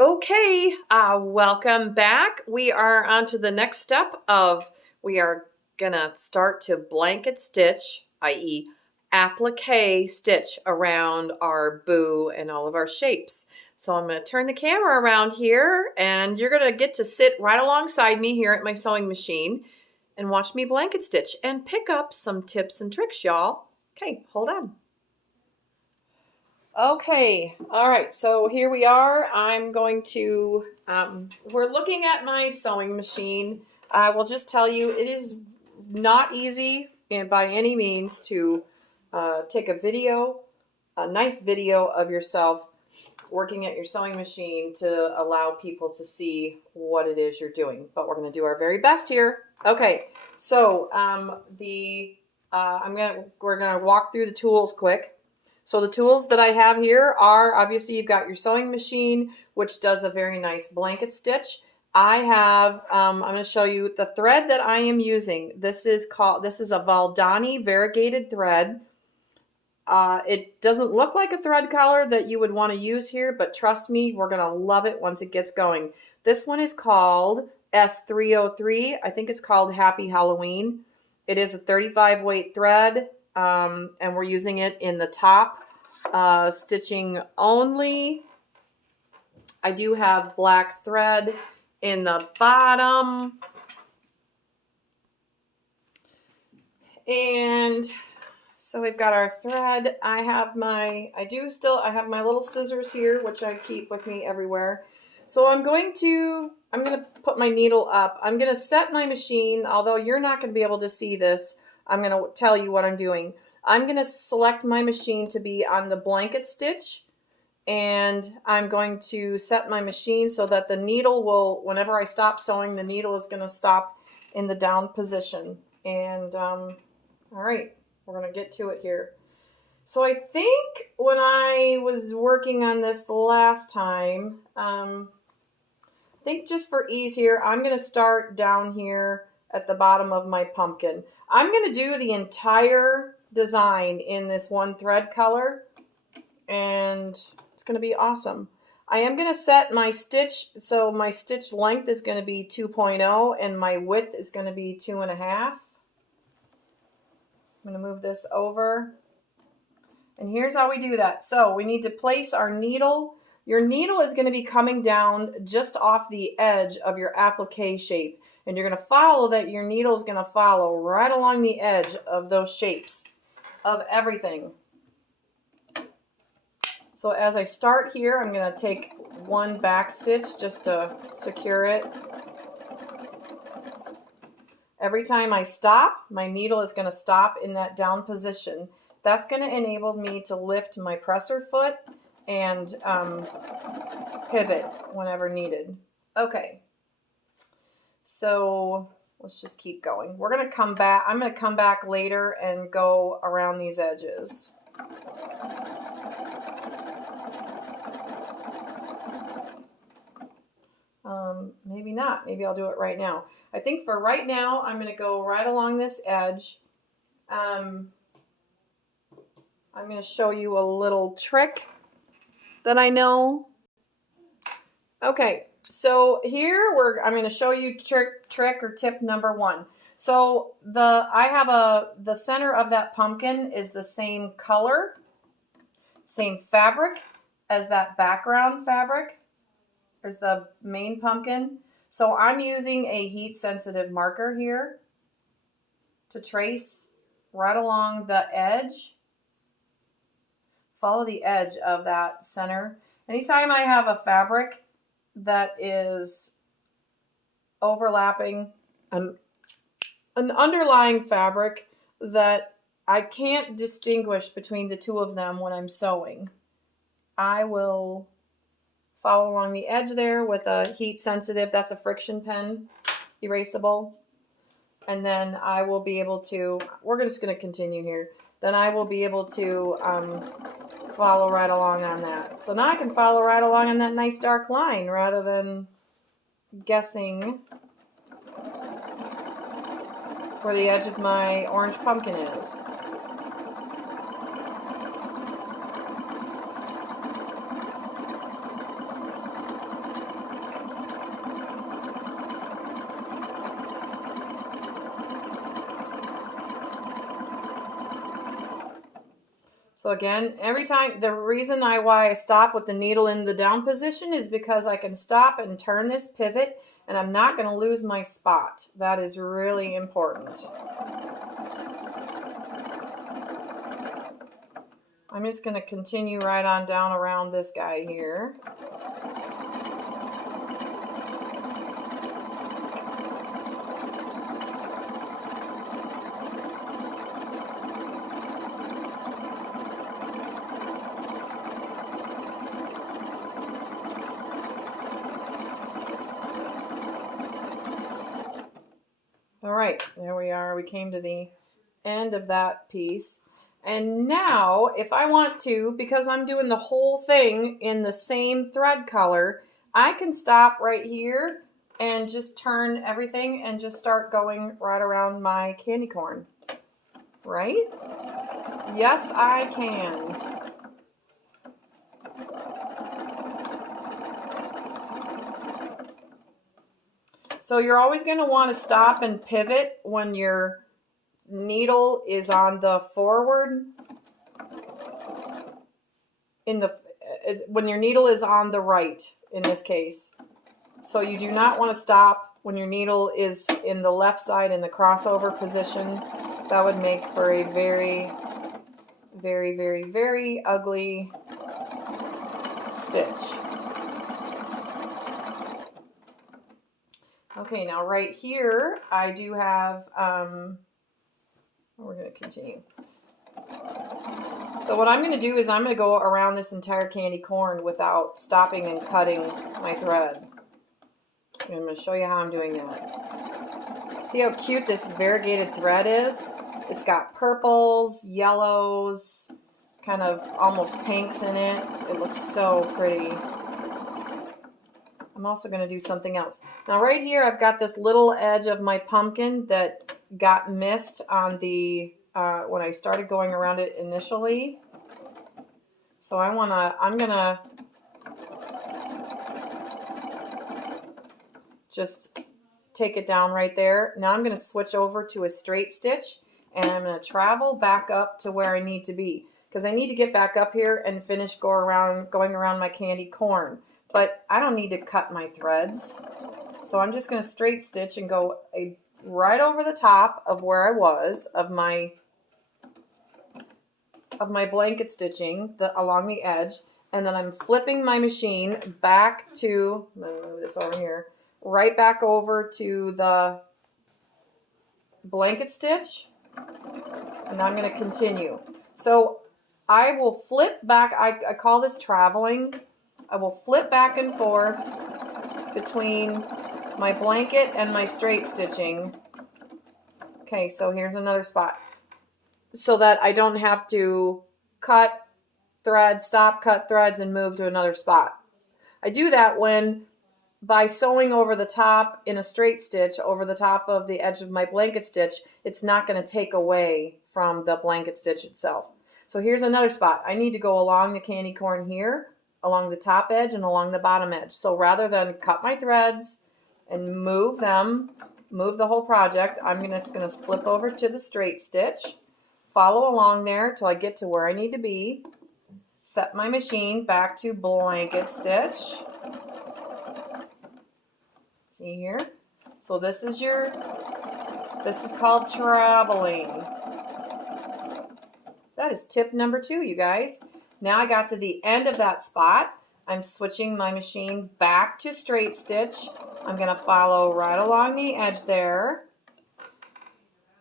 Okay, welcome back. We are on to the next step of we are gonna start to blanket stitch, i.e. applique stitch around our boo and all of our shapes. So I'm gonna turn the camera around here and you're gonna get to sit right alongside me here at my sewing machine and watch me blanket stitch and pick up some tips and tricks, y'all. Okay, hold on. Okay, all right, so here we are. I'm going to, we're looking at my sewing machine. I will just tell you, it is not easy and by any means to take a video, a nice video of yourself working at your sewing machine to allow people to see what it is you're doing. But we're going to do our very best here. Okay, so we're going to walk through the tools quick. So the tools that I have here are, obviously you've got your sewing machine, which does a very nice blanket stitch. I have, I'm going to show you the thread that I am using. This is a Valdani variegated thread. It doesn't look like a thread color that you would want to use here, but trust me, we're going to love it once it gets going. This one is called S303. I think it's called Happy Halloween. It is a 35 weight thread. And we're using it in the top stitching only. I do have black thread in the bottom. And so we've got our thread. I have my little scissors here, which I keep with me everywhere. So I'm going to put my needle up. I'm going to set my machine, although you're not going to be able to see this. I'm going to tell you what I'm doing. I'm going to select my machine to be on the blanket stitch, and I'm going to set my machine so that the needle will, whenever I stop sewing, the needle is going to stop in the down position. And all right, we're going to get to it here. So I think when I was working on this the last time, I think just for ease here, I'm going to start down here at the bottom of my pumpkin. I'm going to do the entire design in this one thread color, and it's going to be awesome. I am going to set my stitch, so my stitch length is going to be 2.0 and my width is going to be 2.5. I'm going to move this over, and here's how we do that. So we need to place our needle. Your needle is going to be coming down just off the edge of your applique shape. And you're going to follow that, your needle is going to follow right along the edge of those shapes of everything. So as I start here, I'm going to take one back stitch just to secure it. Every time I stop, my needle is going to stop in that down position. That's going to enable me to lift my presser foot and pivot whenever needed. Okay. So let's just keep going. We're going to come back. I'm going to come back later and go around these edges. Maybe not. Maybe I'll do it right now. I think for right now, I'm going to go right along this edge. I'm going to show you a little trick that I know. Okay. So here I'm going to show you trick or tip number 1. So the center of that pumpkin is the same color, same fabric as that background fabric, as the main pumpkin. So I'm using a heat sensitive marker here to trace right along the edge. Follow the edge of that center. Anytime I have a fabric that is overlapping an underlying fabric that I can't distinguish between the two of them when I'm sewing, I will follow along the edge there with a heat sensitive, that's a friction pen, erasable, and then I will be able to, we're just going to continue here, then I will be able to follow right along on that. So now I can follow right along on that nice dark line rather than guessing where the edge of my orange pumpkin is. So again, every time, the reason why I stop with the needle in the down position is because I can stop and turn this pivot and I'm not going to lose my spot. That is really important. I'm just going to continue right on down around this guy here. All right, there we are. We came to the end of that piece. And now, if I want to, because I'm doing the whole thing in the same thread color, I can stop right here and just turn everything and just start going right around my candy corn. Right? Yes, I can. So you're always going to want to stop and pivot when your needle is on the forward. When your needle is on the right, in this case. So you do not want to stop when your needle is in the left side in the crossover position. That would make for a very, very, very, very ugly stitch. Okay, now right here, I do have, we're going to continue. So what I'm going to do is I'm going to go around this entire candy corn without stopping and cutting my thread. And I'm going to show you how I'm doing that. See how cute this variegated thread is? It's got purples, yellows, kind of almost pinks in it. It looks so pretty. I'm also going to do something else. Now right here I've got this little edge of my pumpkin that got missed on the when I started going around it initially. So I'm gonna just take it down right there. Now I'm gonna switch over to a straight stitch and I'm gonna travel back up to where I need to be because I need to get back up here and finish going around my candy corn. But I don't need to cut my threads. So I'm just gonna straight stitch and go right over the top of where I was of my blanket stitching along the edge, and then I'm flipping my machine back to, let me move this over here, right back over to the blanket stitch, and I'm going to continue. So I will flip back, I call this traveling. I will flip back and forth between my blanket and my straight stitching. Okay, so here's another spot. So that I don't have to cut threads, stop, cut threads, and move to another spot. I do that by sewing over the top in a straight stitch over the top of the edge of my blanket stitch, it's not going to take away from the blanket stitch itself. So here's another spot. I need to go along the candy corn here, along the top edge and along the bottom edge. So rather than cut my threads and move the whole project, I'm just going to flip over to the straight stitch. Follow along there till I get to where I need to be. Set my machine back to blanket stitch. See here? So this is called traveling. That is tip number 2, you guys. Now I got to the end of that spot. I'm switching my machine back to straight stitch. I'm going to follow right along the edge there.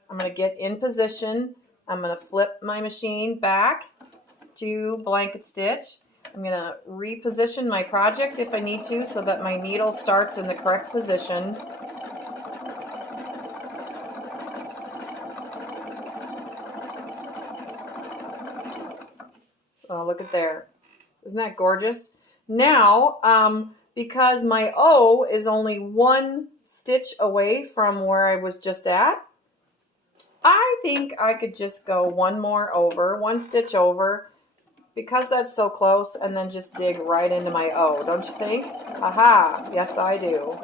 I'm going to get in position. I'm going to flip my machine back to blanket stitch. I'm going to reposition my project if I need to so that my needle starts in the correct position. So look at there. Isn't that gorgeous? Now, because my O is only 1 stitch away from where I was just at, I think I could just go one stitch over, because that's so close, and then just dig right into my O, don't you think? Aha, yes I do.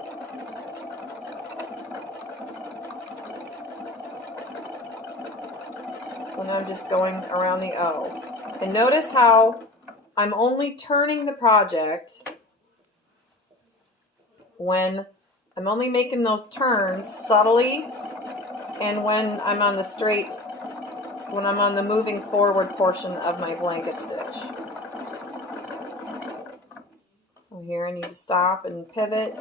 So now I'm just going around the O. And notice how I'm only turning the project when I'm only making those turns subtly, and when I'm on the straight, when I'm on the moving forward portion of my blanket stitch. Here I need to stop and pivot.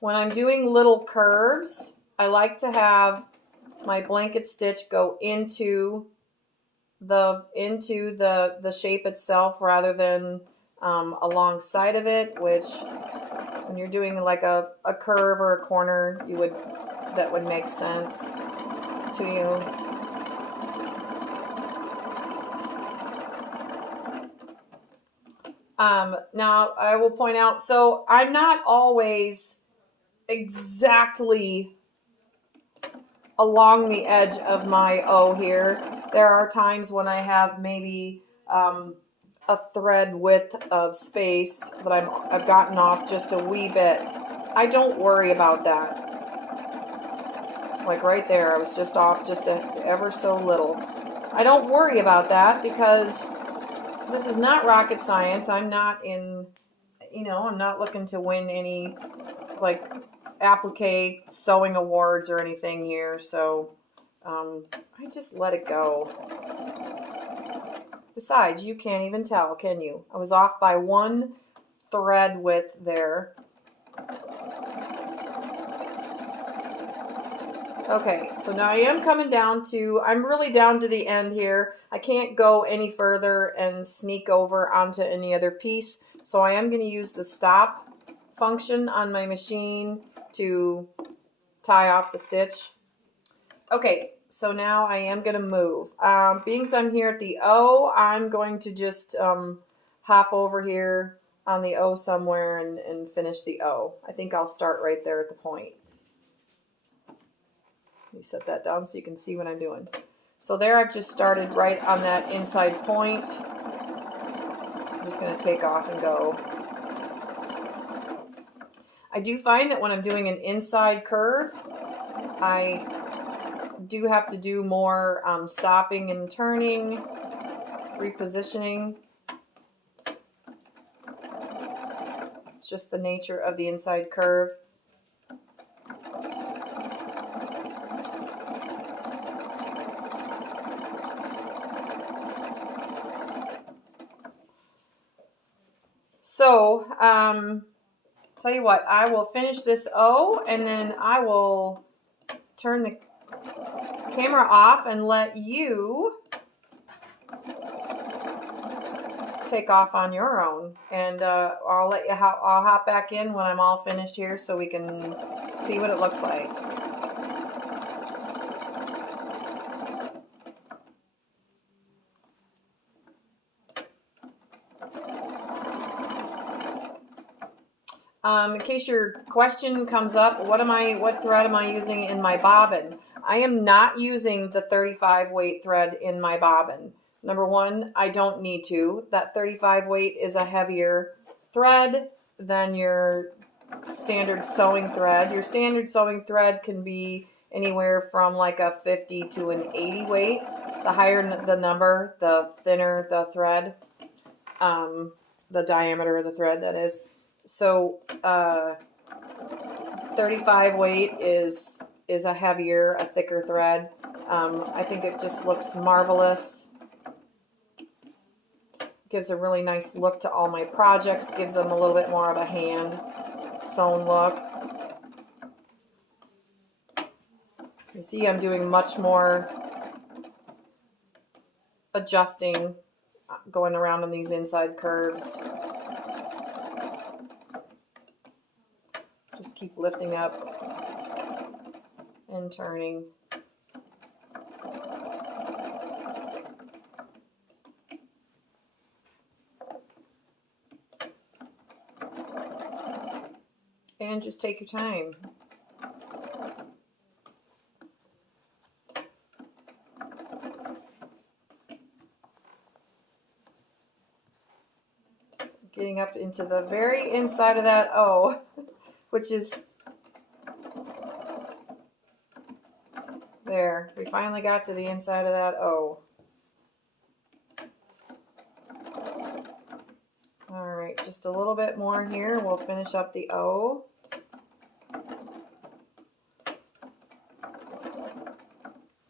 When I'm doing little curves, I like to have my blanket stitch go into the shape itself rather than alongside of it, which when you're doing like a curve or a corner, that would make sense to you. Now I will point out, so I'm not always exactly along the edge of my O here. There are times when I have maybe a thread width of space that I've gotten off just a wee bit. I don't worry about that. Like right there, I was just off just ever so little. I don't worry about that because this is not rocket science. I'm not I'm not looking to win any like applique sewing awards or anything here, so I just let it go. Besides, you can't even tell, can you? I was off by one thread width there. Okay, so now I am coming down to, I'm really down to the end here. I can't go any further and sneak over onto any other piece, so I am going to use the stop function on my machine to tie off the stitch. Okay, so now I am going to move. Being so I'm here at the O, I'm going to just hop over here on the O somewhere and finish the O. I think I'll start right there at the point. Let me set that down so you can see what I'm doing. So there I've just started right on that inside point. I'm just going to take off and go. I do find that when I'm doing an inside curve, I do have to do more stopping and turning, repositioning. It's just the nature of the inside curve. So, tell you what, I will finish this O and then I will turn the camera off and let you take off on your own. And I'll hop back in when I'm all finished here so we can see what it looks like. In case your question comes up, what thread am I using in my bobbin? I am not using the 35 weight thread in my bobbin. Number one, I don't need to. That 35 weight is a heavier thread than your standard sewing thread. Your standard sewing thread can be anywhere from like a 50 to an 80 weight. The higher the number, the thinner the thread, the diameter of the thread, that is. So 35 weight is a heavier, a thicker thread. I think it just looks marvelous. Gives a really nice look to all my projects. Gives them a little bit more of a hand sewn look. You see I'm doing much more adjusting, going around on these inside curves. Just keep lifting up and turning. And just take your time. Getting up into the very inside of that O, which is There, we finally got to the inside of that O. All right, just a little bit more here. We'll finish up the O.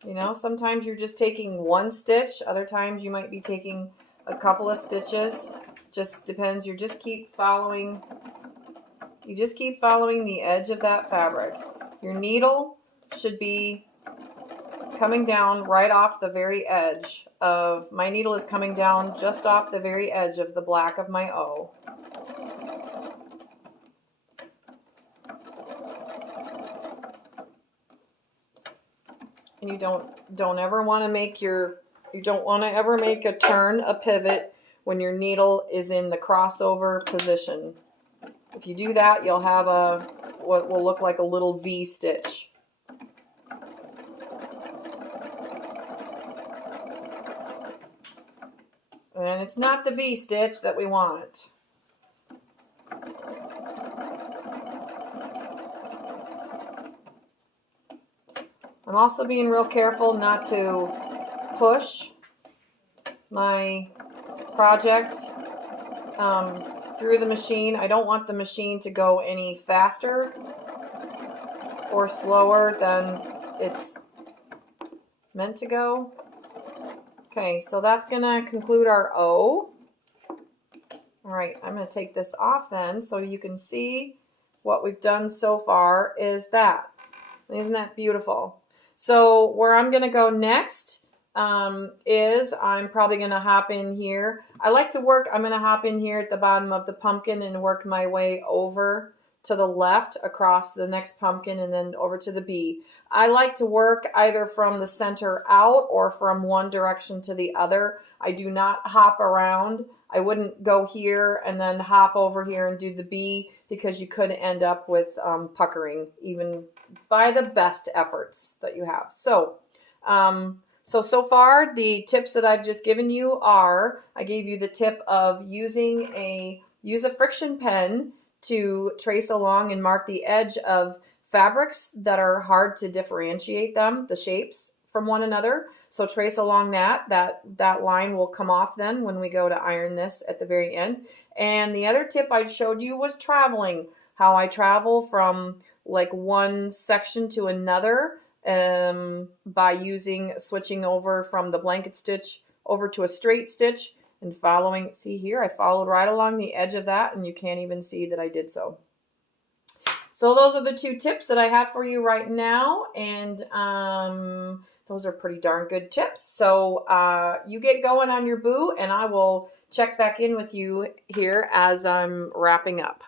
You know, sometimes you're just taking one stitch. Other times you might be taking a couple of stitches. Just depends. You just keep following the edge of that fabric. Your needle should be coming down right off the very edge of, my needle is coming down just off the very edge of the black of my O. And you don't ever want to make ever make a turn, a pivot when your needle is in the crossover position. If you do that, you'll have what will look like a little V stitch. And it's not the V stitch that we want. I'm also being real careful not to push my project through the machine. I don't want the machine to go any faster or slower than it's meant to go. Okay, so that's going to conclude our O. All right, I'm going to take this off then so you can see what we've done so far is that. Isn't that beautiful? So where I'm going to go next is I'm probably going to hop in here. I like to work, I'm going to hop in here at the bottom of the pumpkin and work my way over to the left across the next pumpkin and then over to the bee. I like to work either from the center out or from one direction to the other. I do not hop around. I wouldn't go here and then hop over here and do the bee because you could end up with puckering even by the best efforts that you have. So so far the tips that I've just given you are, I gave you the tip of use a friction pen to trace along and mark the edge of fabrics that are hard to differentiate them, the shapes from one another. So trace along that line will come off then when we go to iron this at the very end. And the other tip I showed you was traveling, how I travel from like one section to another by switching over from the blanket stitch over to a straight stitch and following. See here, I followed right along the edge of that and you can't even see that I did so. So those are the two tips that I have for you right now, and those are pretty darn good tips. So you get going on your boo, and I will check back in with you here as I'm wrapping up.